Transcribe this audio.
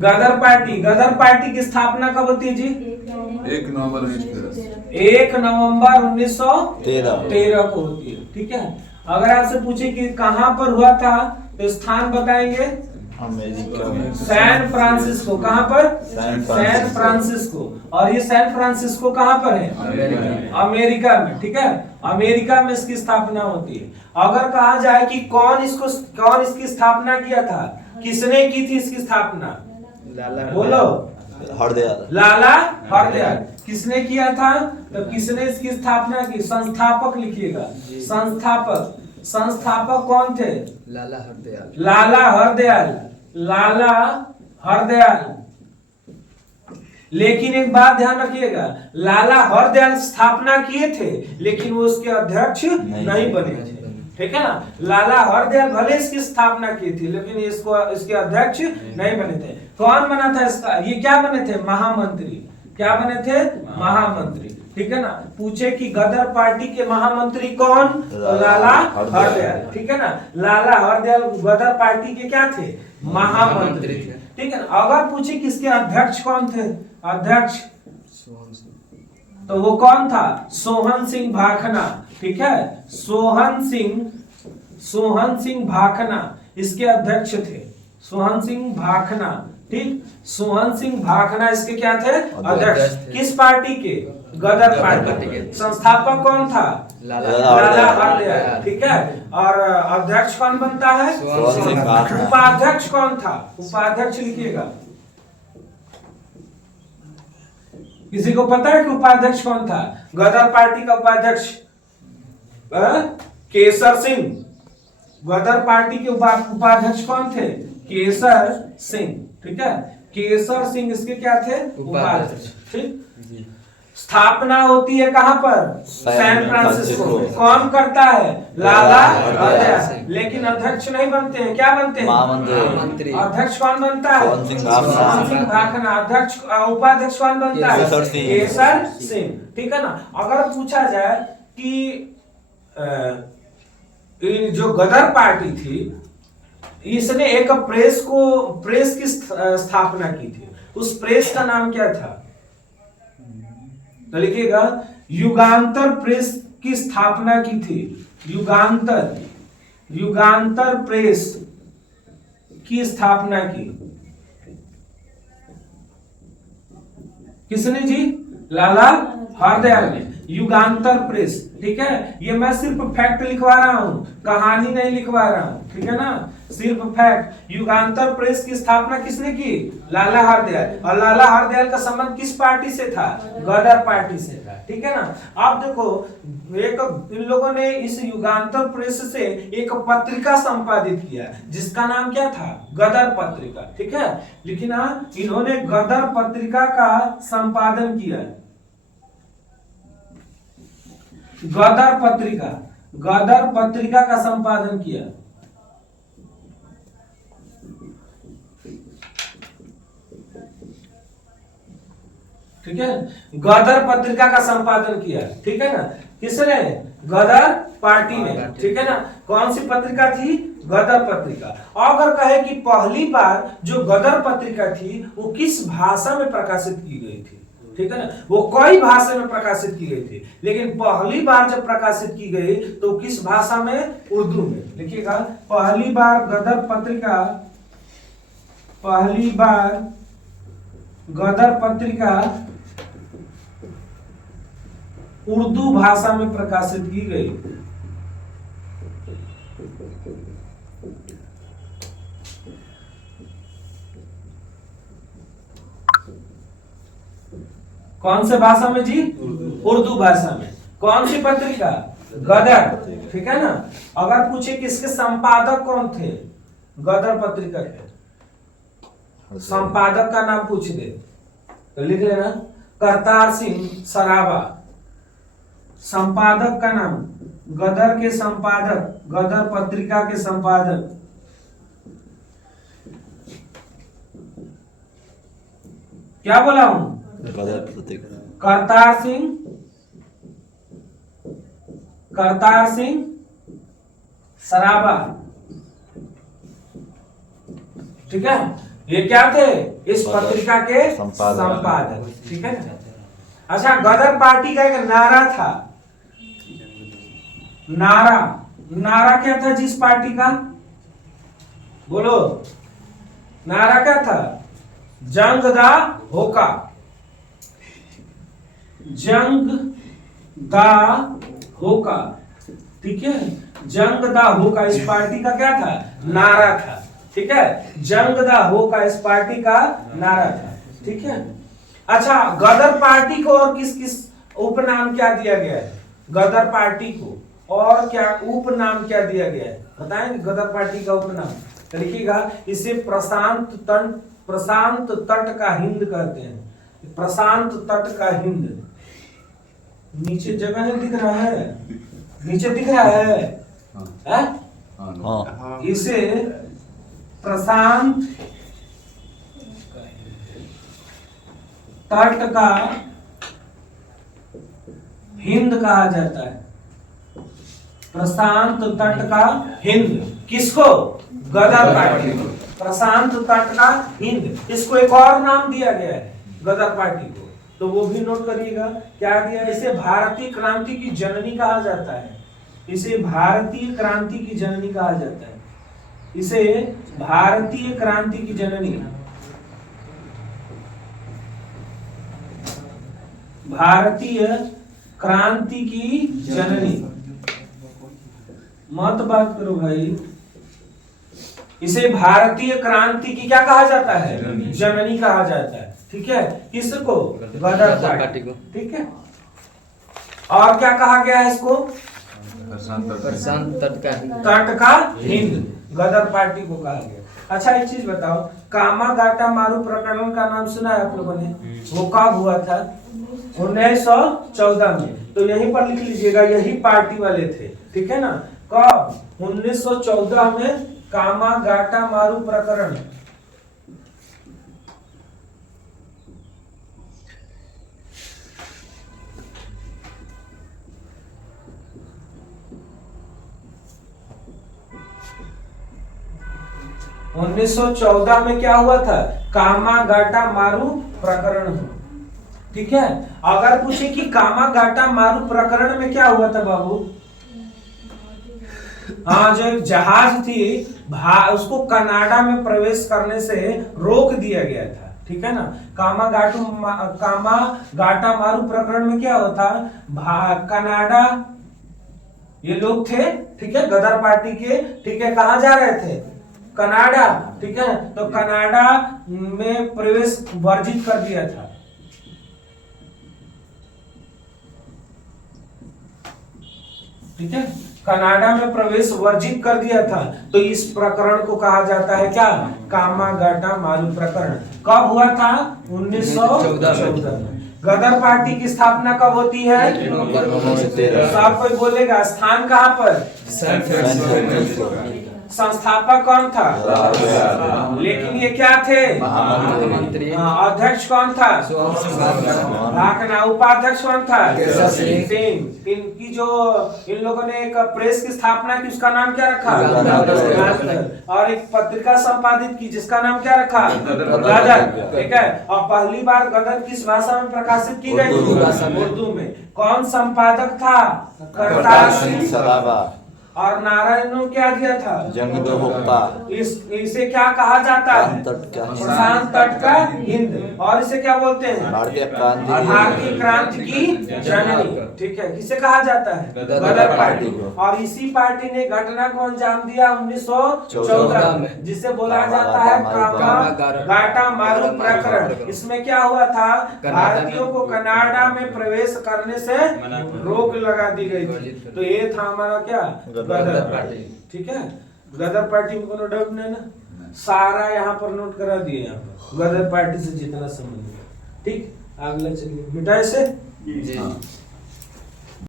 गदर party की स्थापना कब होती है जी? 1 नवंबर 1913 को होती है। ठीक है, अगर आपसे पूछे कि कहां पर हुआ था तो स्थान बताएंगे अमेरिका में। San Francisco. कहां पर? San Francisco. और ये सैन फ्रांसिस्को कहां पर है? अमेरिका में। ठीक है, अमेरिका में इसकी स्थापना होती है। अगर कहा जाए कि कौन इसकी स्थापना किया था, किसने की थी इसकी स्थापना? बोलो। लाला हरदयाल। किसने किया था? तो किसने इसकी स्थापना की? संस्थापक लिखिएगा, संस्थापक कौन थे? लाला हरदयाल। लेकिन एक बात ध्यान रखिएगा, लाला हरदयाल स्थापना किए थे लेकिन वो उसके अध्यक्ष नहीं बने थे। ठीक है ना, लाला हरदयाल भले इसकी स्थापना की थी लेकिन इसके अध्यक्ष नहीं बने थे। कौन बना था इसका? ये क्या बने थे? महामंत्री। क्या बने थे? महामंत्री। ठीक है ना, पूछे कि गदर पार्टी के महामंत्री कौन? तो लाला हरदयाल। ठीक है ना, लाला हरदयाल गदर पार्टी के क्या थे? महामंत्री थे। ठीक है ना, अगर पूछे कि इसके अध्यक्ष कौन थे? अध्यक्ष तो वो कौन था? सोहन सिंह भाखना। ठीक है, सोहन सिंह भाखना इसके अध्यक्ष थे। सोहन सिंह भाखना। ठीक, सोहन सिंह भाखना इसके क्या थे? अध्यक्ष। किस पार्टी के? गदर पार्टी के। संस्थापक कौन था? लाला हरदयाल। ठीक है, और अध्यक्ष कौन बनता है? उपाध्यक्ष कौन था? उपाध्यक्ष लिखिएगा। किसी को पता है कि उपाध्यक्ष कौन था? गदर पार्टी का उपाध्यक्ष केसर सिंह। गदर पार्टी के उपाध्यक्ष कौन थे? केसर सिंह। ठीक है, केसर सिंह इसके क्या थे? उपाध्यक्ष। ठीक, स्थापना होती है कहां पर? San Francisco. कौन करता है? लाला हरदयाल। लेकिन अध्यक्ष नहीं बनते हैं, क्या बनते हैं? महामंत्री। अध्यक्ष कौन बनता है? सोहन सिंह भाखना। अध्यक्ष उपाध्यक्ष कौन बनता है? केसर सिंह। ठीक है ना, अगर पूछा जाए कि जो गदर पार्टी थी इसने एक प्रेस की स्थापना की थी, उस प्रेस का नाम क्या था? तो लिखिएगा, युगांतर प्रेस की स्थापना की थी। युगांतर प्रेस की स्थापना की किसने जी? लाला हरदयाल ने। युगांतर प्रेस। ठीक है, ये मैं सिर्फ फैक्ट लिखवा रहा हूं, कहानी नहीं लिखवा रहा हूं। ठीक है ना, सिर्फ फैक्ट। युगांतर प्रेस की स्थापना किसने की? लाला हरदयाल। और लाला हरदयाल का संबंध किस पार्टी से था? गदर पार्टी से था। ठीक है ना, अब देखो, इन लोगों ने इस युगांतर प्रेस से एक पत्रिका संपादित किया जिसका नाम क्या था? गदर पत्रिका। ठीक है, लेकिन इन्होंने गदर पत्रिका का संपादन किया। गदर पत्रिका का संपादन किया। ठीक है, गदर पत्रिका का संपादन किया। ठीक है ना, किसने? गदर पार्टी ने। ठीक है ना, कौन सी पत्रिका थी? गदर पत्रिका। अगर कहे कि पहली बार जो गदर पत्रिका थी वो किस भाषा में प्रकाशित की गई थी? ठीक है ना, वो कई भाषा में प्रकाशित की गई थी लेकिन पहली बार जब प्रकाशित की गई तो किस भाषा में? उर्दू में। लिखिएगा, पहली बार गदर पत्रिका उर्दू भाषा में प्रकाशित की गई। कौन से भाषा में जी? उर्दू भाषा में। कौन सी पत्रिका? गदर। ठीक है ना, अगर पूछे कि इसके संपादक कौन थे? गदर पत्रिका के संपादक का नाम पूछ दे तो लिख लेना, करतार सिंह सराबा। संपादक का नाम, गदर के संपादक, गदर पत्रिका के संपादक क्या बोला हूं? करतार सिंह सराबा। ठीक है, ये क्या थे? इस संपादक। पत्रिका के संपादक। संपादक, ठीक है ना। अच्छा, गदर पार्टी का एक नारा था, नारा क्या था जिस पार्टी का? बोलो, नारा क्या था? जंग दा होका, जंग दा होका, ठीक है। जंग दा होका इस पार्टी का क्या था? नारा था, ठीक है। जंग दा होका इस पार्टी का नारा था, ठीक है। अच्छा, गदर पार्टी को और किस किस उपनाम क्या दिया गया है? गदर पार्टी को और क्या उपनाम क्या दिया गया है? बताएं गदर पार्टी का उपनाम। लिखिएगा, इसे प्रशांत तट का हिंद कहते हैं। प्रशांत तट का हिंद। नीचे जगह नहीं दिख रहा है? नीचे दिख रहा है? हैं? हाँ। इसे प्रशांत तट का हिंद कहा जाता है। प्रशांत तट का हिंद किसको? गदर पार्टी को। प्रशांत तट का हिंद, इसको एक और नाम दिया गया है गदर पार्टी को, तो वो भी नोट करिएगा। क्या दिया? इसे भारतीय क्रांति की जननी कहा जाता है। इसे भारतीय क्रांति की जननी कहा जाता है। इसे भारतीय क्रांति की जननी, भारतीय क्रांति की जननी। मत बात करो भाई। इसे भारतीय क्रांति की क्या कहा जाता है? जननी कहा जाता है, ठीक है। किसको? गदर पार्टी को, ठीक है। और क्या कहा गया है इसको? प्रशांत तट का हिंद, गदर पार्टी को कहा गया। अच्छा, एक चीज बताओ, कामागाटा मारू प्रकरण का नाम सुना है आप लोगों ने? वो कब हुआ था? 1914 में। तो यहीं पर लिख लीजिएगा, यही पार्टी वाले थे, ठीक है ना। कब? 1914 में कामागाटा मारू प्रकरण। उन्नीस सौ 14 में क्या हुआ था? कामागाटा मारू प्रकरण, ठीक है। अगर पूछे कि कामागाटा मारू प्रकरण में क्या हुआ था बाबू? हाँ, जो एक जहाज थी उसको कनाडा में प्रवेश करने से रोक दिया गया था, ठीक है ना। कामागाटा मारू प्रकरण में क्या हुआ था? कनाडा, ये लोग थे, ठीक है, गदर पार्टी के, ठीक है। कहाँ जा रहे थे? कनाडा, ठीक है। तो कनाडा में प्रवेश वर्जित कर दिया था, ठीक है। कनाडा में प्रवेश वर्जित कर दिया था, तो इस प्रकरण को कहा जाता है क्या? कामागाटा मारू प्रकरण। कब हुआ था? 1914 में। गदर पार्टी की स्थापना कब होती है? सब कोई बोलेगा। स्थान कहाँ पर? संस्थापक कौन था? लेकिन ये क्या थे? अध्यक्ष कौन था? उपाध्यक्ष कौन था? सिंह। इनकी जो इन लोगों ने एक प्रेस की स्थापना की, उसका नाम क्या रखा? और एक पत्रिका संपादित की, जिसका नाम क्या रखा? गदर, ठीक है। और पहली बार गदर किस भाषा में प्रकाशित की गई? उर्दू में। कौन संपादक था? करतार सिंह सराबा। और नारायण ने क्या दिया था? जंग दो होका। इसे क्या कहा जाता है? प्रशांत तट का हिंद। और इसे क्या बोलते हैं? भारतीय क्रांति की जननी, ठीक है। किसे कहा जाता है? गदर पार्टी। और इसी पार्टी ने घटना को अंजाम दिया 1914 में, जिसे बोला जाता है कामागाटा मारू प्रकरण। इसमें क्या हुआ था? भारतीयों को कनाडा में प्रवेश करने से रोक लगा दी गई थी। तो ये था हमारा क्या? गदर पार्टी, ठीक है। गदर पार्टी में कोनो डाउट नहीं ना? सारा यहाँ पर नोट करा दिए, यहाँ पर गदर पार्टी से जितना संबंध है, ठीक। अगला चलिए, मिटाए से।